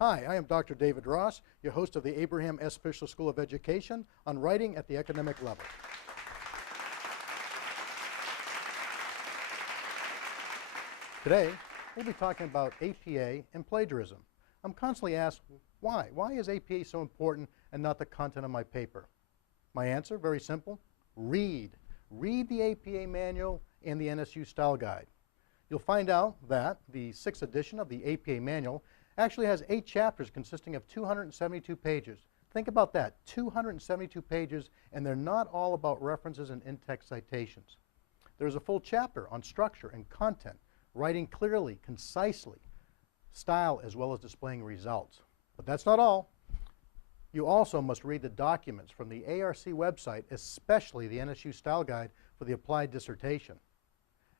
Hi, I am Dr. David Ross, your host of the Abraham S. Fisher School of Education on writing at the academic level. Today, we'll be talking about APA and plagiarism. I'm constantly asked, why? Why is APA so important and not the content of my paper? My answer, very simple, read. Read the APA manual and the NSU style guide. You'll find out that the 6th edition of the APA manual actually has 8 chapters consisting of 272 pages. Think about that, 272 pages, and they're not all about references and in-text citations. There's a full chapter on structure and content, writing clearly, concisely, style as well as displaying results. But that's not all. You also must read the documents from the ARC website, especially the NSU style guide for the applied dissertation.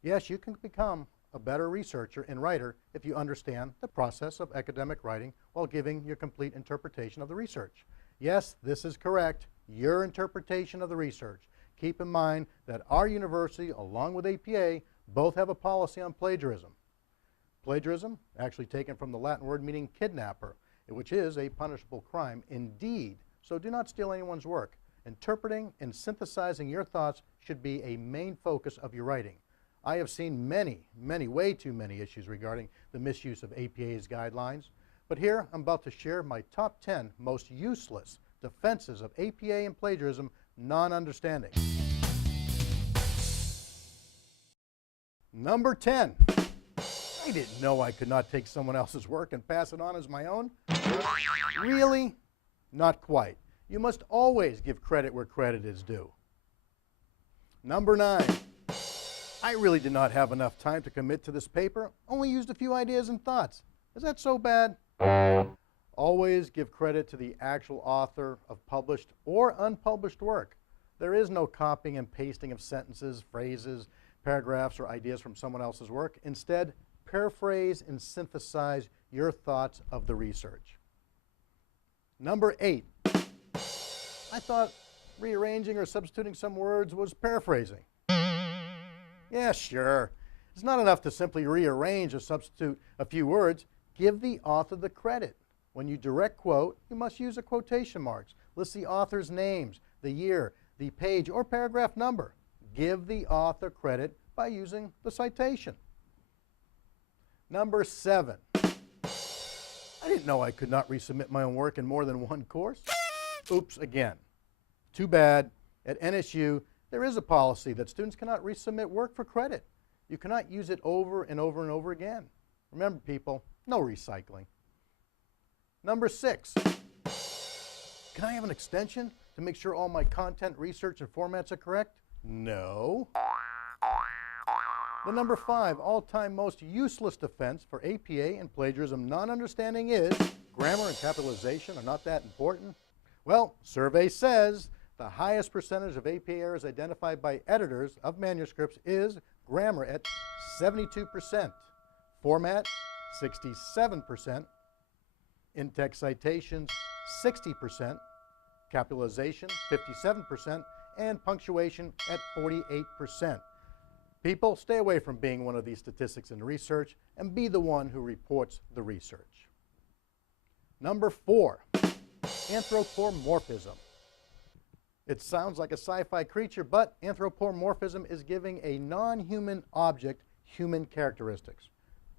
Yes, you can become a better researcher and writer if you understand the process of academic writing while giving your complete interpretation of the research. Yes, this is correct, your interpretation of the research. Keep in mind that our university, along with APA, both have a policy on plagiarism. Plagiarism, actually taken from the Latin word meaning kidnapper, which is a punishable crime indeed, so do not steal anyone's work. Interpreting and synthesizing your thoughts should be a main focus of your writing. I have seen many, way too many issues regarding the misuse of APA's guidelines, but here I'm about to share my top 10 most useless defenses of APA and plagiarism non-understanding. Number 10. I didn't know I could not take someone else's work and pass it on as my own. Really? Not quite. You must always give credit where credit is due. Number 9. I really did not have enough time to commit to this paper, only used a few ideas and thoughts. Is that so bad? Always give credit to the actual author of published or unpublished work. There is no copying and pasting of sentences, phrases, paragraphs, or ideas from someone else's work. Instead, paraphrase and synthesize your thoughts of the research. Number 8. I thought rearranging or substituting some words was paraphrasing. Yeah, sure. It's not enough to simply rearrange or substitute a few words. Give the author the credit. When you direct quote, you must use the quotation marks. List the author's names, the year, the page, or paragraph number. Give the author credit by using the citation. Number 7. I didn't know I could not resubmit my own work in more than one course. Oops, again. Too bad. At NSU, there is a policy that students cannot resubmit work for credit. You cannot use it over and over and over again. Remember, people, no recycling. Number 6. Can I have an extension to make sure all my content, research, and formats are correct? No. The number 5 all-time most useless defense for APA and plagiarism non-understanding is grammar and capitalization are not that important. Well, survey says the highest percentage of APA errors identified by editors of manuscripts is grammar at 72%, format 67%, in-text citations 60%, capitalization 57%, and punctuation at 48%. People, stay away from being one of these statistics in research and be the one who reports the research. Number 4, anthropomorphism. It sounds like a sci-fi creature, but anthropomorphism is giving a non-human object human characteristics.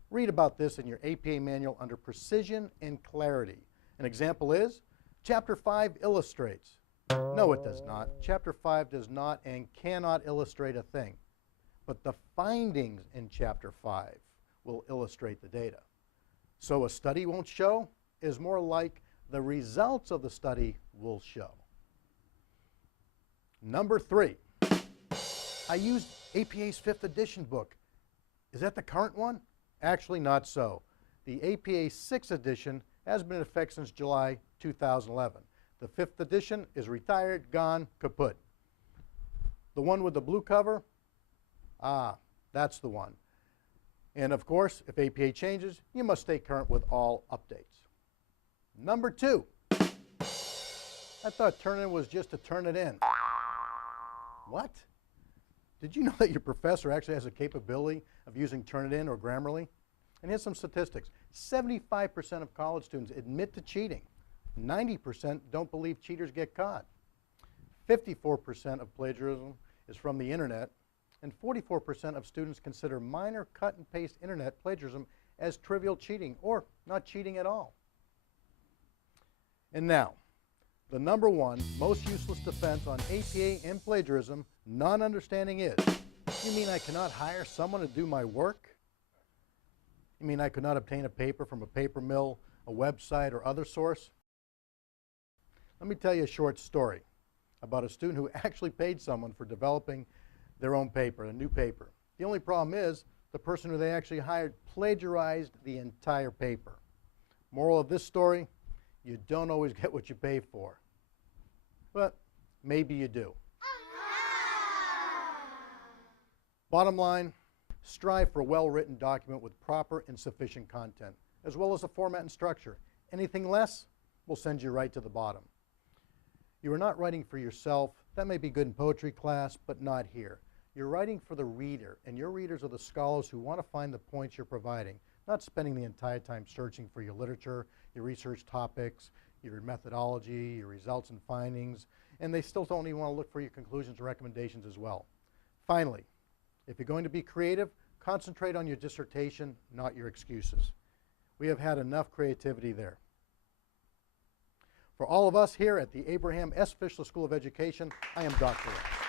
Read about this in your APA manual under precision and clarity. An example is, Chapter 5 illustrates. No, it does not. Chapter 5 does not and cannot illustrate a thing. But the findings in Chapter 5 will illustrate the data. So a study won't show is more like the results of the study will show. Number 3, I used APA's 5th edition book. Is that the current one? Actually, not so. The APA 6th edition has been in effect since July 2011. The 5th edition is retired, gone, kaput. The one with the blue cover? That's the one. And of course, if APA changes, you must stay current with all updates. Number 2, I thought Turnitin was just to turn it in. What? Did you know that your professor actually has a capability of using Turnitin or Grammarly? And here's some statistics. 75% of college students admit to cheating. 90% don't believe cheaters get caught. 54% of plagiarism is from the internet, and 44% of students consider minor cut and paste internet plagiarism as trivial cheating or not cheating at all. And now, the number one most useless defense on APA and plagiarism, non-understanding is, you mean I cannot hire someone to do my work? You mean I could not obtain a paper from a paper mill, a website, or other source? Let me tell you a short story about a student who actually paid someone for developing their own paper, a new paper. The only problem is the person who they actually hired plagiarized the entire paper. Moral of this story, you don't always get what you pay for. But maybe you do. Bottom line, strive for a well-written document with proper and sufficient content, as well as a format and structure. Anything less will send you right to the bottom. You are not writing for yourself. That may be good in poetry class, but not here. You're writing for the reader, and your readers are the scholars who want to find the points you're providing, not spending the entire time searching for your literature, your research topics, your methodology, your results and findings, and they still don't even want to look for your conclusions and recommendations as well. Finally, if you're going to be creative, concentrate on your dissertation, not your excuses. We have had enough creativity there. For all of us here at the Abraham S. Fischler School of Education, I am Dr. Ross.